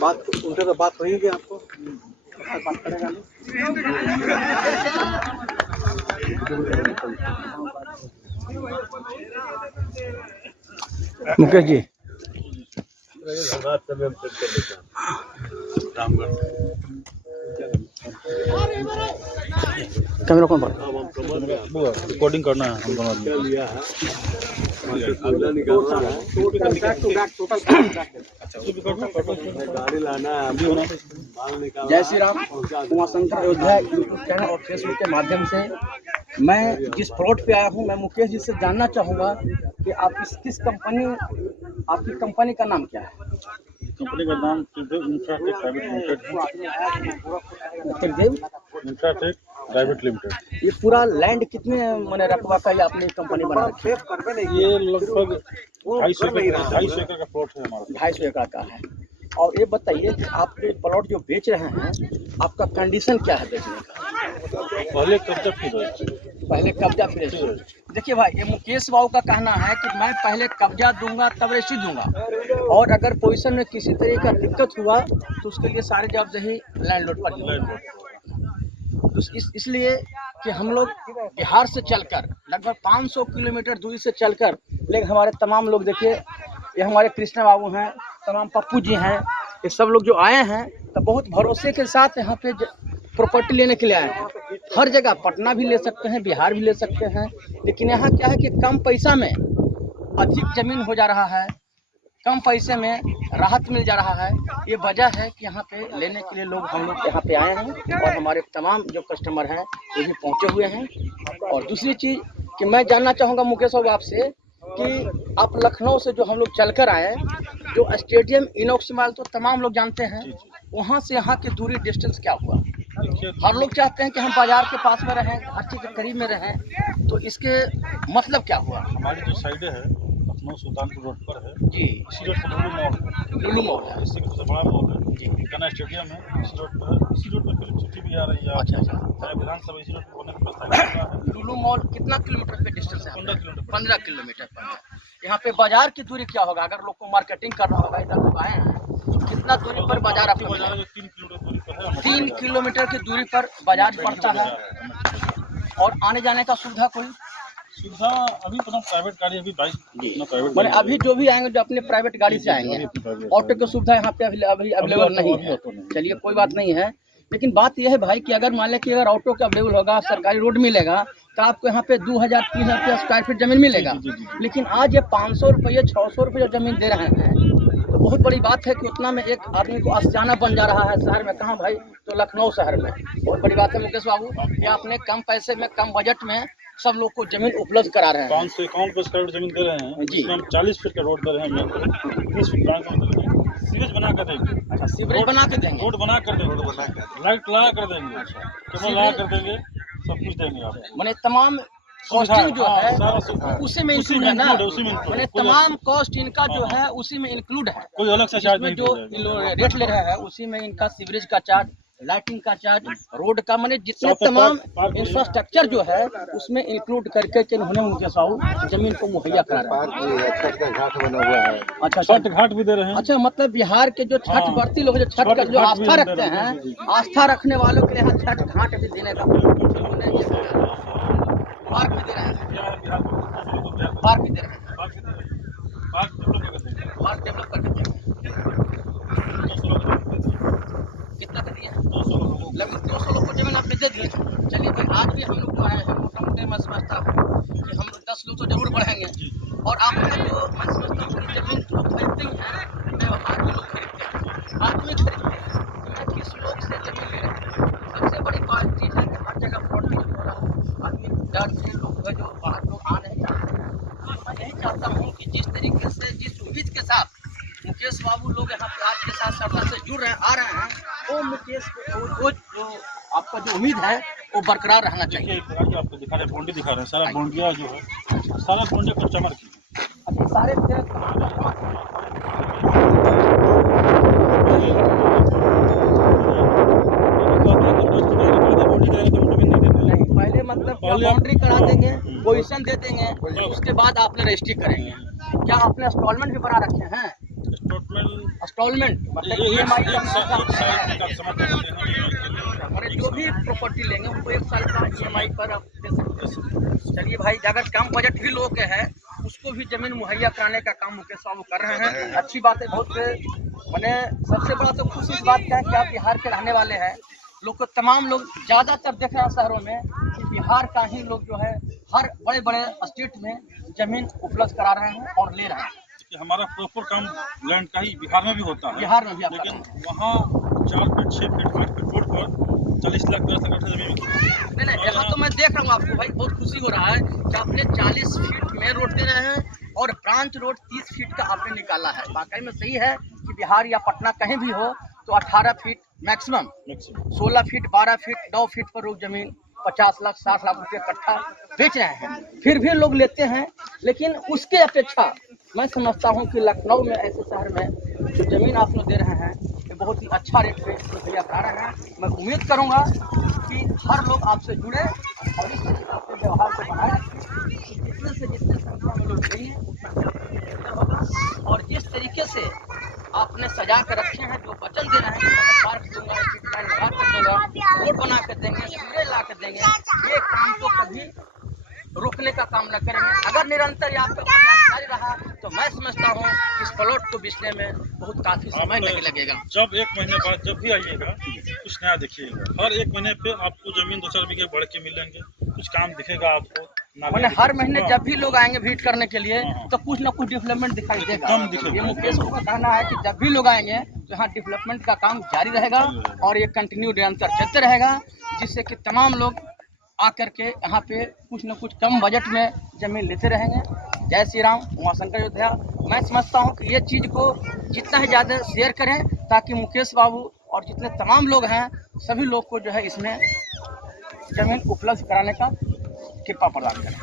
बात उनसे तो बात होगी आपको बात करेगा मुकेश जी कैमरा कौन पर रिकॉर्डिंग करना है हम दोनों गाड़ी लाना है। जय श्री राम। उमाशंकर अयोध्या यूट्यूब चैनल और फेसबुक के माध्यम से मैं जिस प्लॉट पे आया हूँ, मैं मुकेश जी से जानना चाहूँगा कि आप किस कंपनी, आपकी कंपनी का नाम क्या है? कंपनी का नाम इंफ्राटेक प्राइवेट लिमिटेड। त्रिदेव इंफ्राटेक प्राइवेट लिमिटेड। ये पूरा लैंड कितने मैंने रकबा का ये अपनी कंपनी बना रखी है? ये लगभग 250 एकड़ का प्लॉट है हमारा। 250 एकड़ का है। और ये बताइए कि आप ये प्लॉट जो बेच रहे हैं, आपका कंडीशन क्या है बेचने का? पहले कब्जा फिर पहले कब्जा फिर रजिस्ट्री। देखिए भाई, ये मुकेश बाबू का कहना है कि मैं पहले कब्जा दूंगा तब रजिस्ट्री दूंगा, और अगर पोजीशन में किसी तरीके का दिक्कत हुआ तो उसके लिए सारे जवाबदेही लैंडलॉर्ड पर होगा। तो इसलिए कि हम लोग बिहार से चलकर लगभग 500 किलोमीटर दूरी से चलकर, लेकिन हमारे तमाम लोग देखिए, ये हमारे कृष्णा बाबू हैं, तमाम पप्पू जी हैं, ये सब लोग जो आए हैं तो बहुत भरोसे के साथ यहाँ पे प्रॉपर्टी लेने के लिए आए हैं। हर जगह पटना भी ले सकते हैं, बिहार भी ले सकते हैं, लेकिन यहाँ क्या है कि कम पैसा में अधिक जमीन हो जा रहा है, कम पैसे में राहत मिल जा रहा है। ये वजह है कि यहाँ पे लेने के लिए हम लोग यहाँ पे आए हैं, और हमारे तमाम जो कस्टमर हैं वो भी पहुँचे हुए हैं। और दूसरी चीज़ कि मैं जानना चाहूँगा मुकेश बाबू आपसे कि आप लखनऊ से जो हम लोग चल कर आए, जो स्टेडियम इनॉक्स माल तो तमाम लोग जानते हैं, वहाँ से यहाँ की दूरी डिस्टेंस क्या हुआ? हर लोग चाहते हैं कि हम बाजार के पास में रहें, हर चीज़ के करीब में रहें, तो इसके मतलब क्या हुआ? हमारी जो साइड है लखनऊ सुल्तानपुर रोड पर है जी, इसी रोड पर लुलू मॉल है, इसी सबसे बड़ा मॉल है जी, गन्ना स्टेडियम है इसी रोड पर फिल्म सिटी भी आ रही है। अच्छा। विधानसभा इसी रोड पर होने के बाद लुलू मॉल कितना किलोमीटर पे डिस्टेंस है? 15 किलोमीटर। 15 किलोमीटर पर है। यहाँ पे बाजार की दूरी क्या होगा? अगर लोग को मार्केटिंग करना होगा, इधर लोग आए हैं तो कितना दूरी पर बाजार आपको मिलेगा? 3 किलोमीटर दूरी पर है। 3 किलोमीटर की दूरी पर बाजार पड़ता है। और आने जाने का सुविधा कोई सुविधा अभी अपना प्राइवेट गाड़ी अभी बाइक प्राइवेट मैंने अभी जो भी आएंगे जो अपने प्राइवेट गाड़ी से आएंगे, ऑटो की सुविधा यहाँ पे अभी अवेलेबल नहीं है। चलिए कोई बात नहीं है, लेकिन बात यह है भाई कि अगर मान लें कि अगर ऑटो का अवेलेबल होगा, सरकारी रोड मिलेगा, तो आपको यहाँ पे 2000-3000 रुपया स्क्वायर फीट जमीन मिलेगा। लेकिन आज ये 500 रुपये 600 रुपये जो जमीन दे रहे हैं, तो बहुत बड़ी बात है कि उतना में एक आदमी को आस्ताना बन जा रहा है शहर में। कहाँ भाई? तो लखनऊ शहर में। बहुत बड़ी बात है मुकेश बाबू कि आपने कम पैसे में, कम बजट में सब लोग को जमीन उपलब्ध करा रहे हैं। 551 स्क्वायर फीट जमीन दे रहे हैं जी। हम 40 फीट का रोड दे रहे हैं, 30 फीट सीवेज बना कर देंगे। अच्छा, सीवरेज बना के देंगे, रोड बना कर देंगे, लाइट लगा कर देंगे, केबल लगा कर देंगे, सब कुछ देंगे आपको। मैंने तमाम कॉस्टिंग जो है उसी में इंक्लूड है ना? मैंने तमाम कॉस्ट इनका जो है उसी में इंक्लूड है। कोई अलग से चार्ज नहीं, जो रेट ले रहे हैं उसी में इनका सीवरेज का चार्ज, लाइटिंग का चार्ज, रोड का, मैंने जितने तमाम इंफ्रास्ट्रक्चर जो है उसमें इंक्लूड करके के उन्होंने मुकेश बाबू जमीन को मुहैया करा रहे हैं। घाट बना हुआ है। अच्छा, छठ घाट भी दे रहे हैं। अच्छा, मतलब बिहार के जो छठ व्रती लोग जो छठ का जो आस्था रखते हैं, आस्था रखने वालों के लिए यहाँ छठ घाट भी देने का पार्क भी दे रहे हैं, पार्क भी दे रहे हैं, पार्क डेवलप करके देंगे। कितना कर दिया? लगभग 200 लोग को जमीन आपने दे दिए। चलिए भाई, आज भी हम लोग जो आए हैं मोटा मोटी मैं समझता हूँ कि हम लोग 10 लोग तो जरूर बढ़ेंगे। और आप लोग जो मैं समझता हूँ कि जमीन लोग खरीदते ही हैं, व्यवहार भी लोग खरीदते हैं, आदमी खरीदते हैं, तो किस लोग से जमीन ले रहे हैं? सबसे बड़ी बात चीज़ है कि हर जगह फ्रॉड नहीं हो रहा, आदमी डर से लोग जो बाहर लोग आ नहीं चाहते हैं। मैं यही चाहता हूँ कि जिस तरीके से, जिस उम्मीद के साथ मुकेश बाबू लोग यहाँ पे आपके साथ सरकार से जुड़ रहे आ रहे हैं, वो मुकेश वो जो आपका जो उम्मीद है वो बरकरार रहना चाहिए। आपको दिखा रहे हैं, बॉन्डी दिखा रहे हैं, सारा बॉन्डिया जो है, सारा बॉन्डिया को चमक की। अच्छा, सारे नहीं, पहले मतलब बाउंड्री करा देंगे, पोजीशन दे देंगे, उसके बाद आपने रजिस्ट्री करेंगे। क्या आपने इंस्टॉलमेंट भी बना रखे हैं? इंस्टॉलमेंट मतलब एक EMI साल का समय दे देते हैं। हमारे जो भी प्रॉपर्टी लेंगे उनको 1 साल का EMI पर आप दे सकते हैं। चलिए भाई, अगर कम बजट भी लोग के है उसको भी जमीन मुहैया कराने का काम मुकेश बाबू कर रहे हैं। अच्छी बात है। बहुत से मैंने सबसे बड़ा तो खुश इस बात का है कि आप बिहार के रहने वाले हैं। लोग को तमाम लोग ज़्यादातर देख रहे हैं शहरों में कि बिहार का ही लोग जो है हर बड़े बड़े स्टेट में जमीन उपलब्ध करा रहे हैं और ले रहे हैं। कि हमारा प्रॉपर काम लैंड का ही बिहार में भी होता है, बिहार में भी आप लेकिन वहाँ 4 फीट 6 फीट 8 फीट रोड पर 40 लाख 10 लाख जमीन नहीं, यहाँ तो मैं देख रहा हूँ आपको भाई बहुत खुशी हो रहा है कि आपने 40 फीट में रोड दे रहे हैं और ब्रांच रोड 30 फीट का आपने निकाला है। वाकई में सही है कि बिहार या पटना कहीं भी हो तो 18 feet maximum, 16 feet 12 feet 9 feet पर लोग जमीन 50 लाख 60 लाख रुपये कट्ठा बेच रहे हैं। फिर भी लोग लेते हैं, लेकिन उसके अपेक्षा मैं समझता हूँ कि लखनऊ में ऐसे शहर में जो जमीन आप लोग दे रहे हैं ये बहुत ही अच्छा रेट पे मुहैया करा रहे हैं। मैं उम्मीद करूँगा कि हर लोग आपसे जुड़े और इस तरह आपके व्यवहार को बढ़ाए कि जितने से जितने संख्या में लोग लेंगे उतना होगा। और जिस तरीके से आपने सजा कर रखे हैं, जो वचन दे रहे हैं कि मैं पार्क दूंगा, स्ट्रीट लाइन लगा कर दूंगा, रोड बना कर देंगे, सीवरेज ला कर देंगे, ये काम तो कभी रोकने का काम न करेंगे। अगर निरंतर आपका प्रयास जारी रहा तो मैं समझता हूँ कि इस प्लॉट को बेचने में बहुत काफी समय नहीं लगेगा। जब 1 महीने बाद जब भी आइएगा कुछ नया देखिएगा। हर 1 महीने पे आपको जमीन 2-4 बीघे बढ़ के मिलेंगे, कुछ काम दिखेगा आपको। मैंने हर महीने जब भी लोग आएंगे विजिट करने के लिए तो कुछ ना कुछ डेवलपमेंट दिखाई देगा। ये मुकेश बाबू का कहना है कि जब भी लोग आएंगे तो यहाँ डेवलपमेंट का काम जारी रहेगा और ये कंटिन्यू निरंतर चलते रहेगा, जिससे कि तमाम लोग आकर के यहाँ पे कुछ न कुछ कम बजट में जमीन लेते रहेंगे। जय श्री राम, उमाशंकर अयोध्या। मैं समझता हूँ कि ये चीज़ को जितना ही ज़्यादा शेयर करें ताकि मुकेश बाबू और जितने तमाम लोग हैं सभी लोग को जो है इसमें जमीन उपलब्ध कराने का कृपा प्रदान करें।